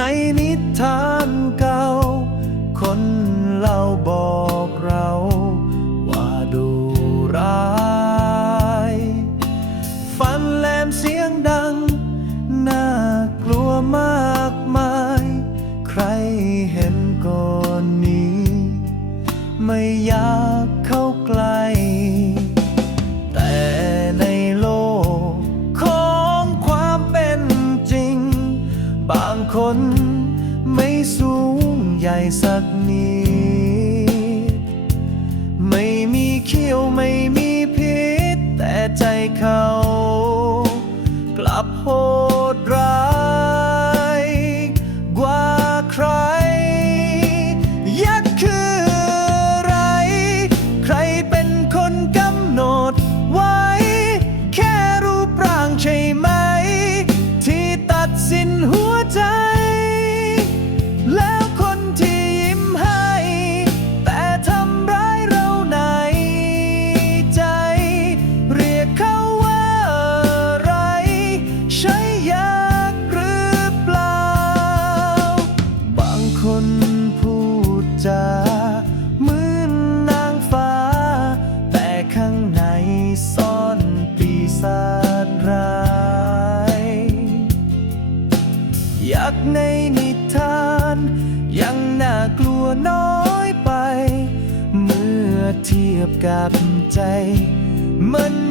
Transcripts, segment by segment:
ในนิทานเก่า คนเล่าบอกันไม่สูงใหญ่สักนิดไม่มีเขี้ยวไม่มีพิษแต่ใจเขา กลับโห ซ่อนปีศาจร้ายอยากในนิทาน ยังน่ากลัวน้อยไป เมื่อเทียบกับใจ มัน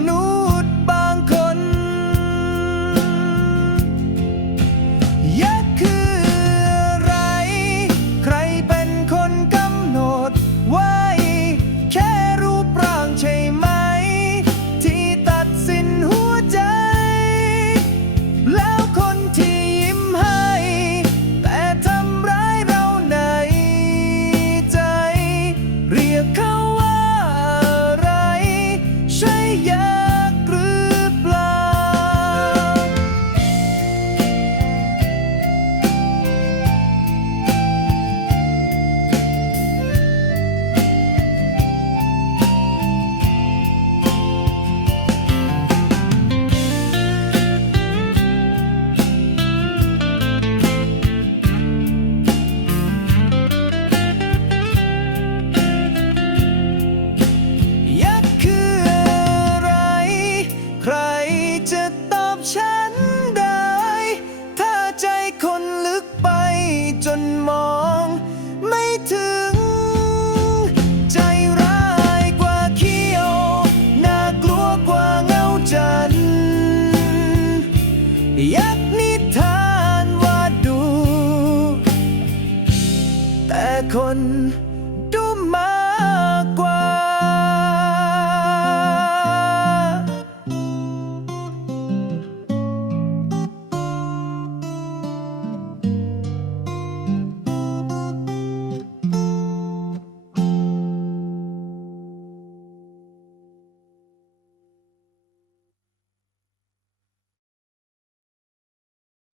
คน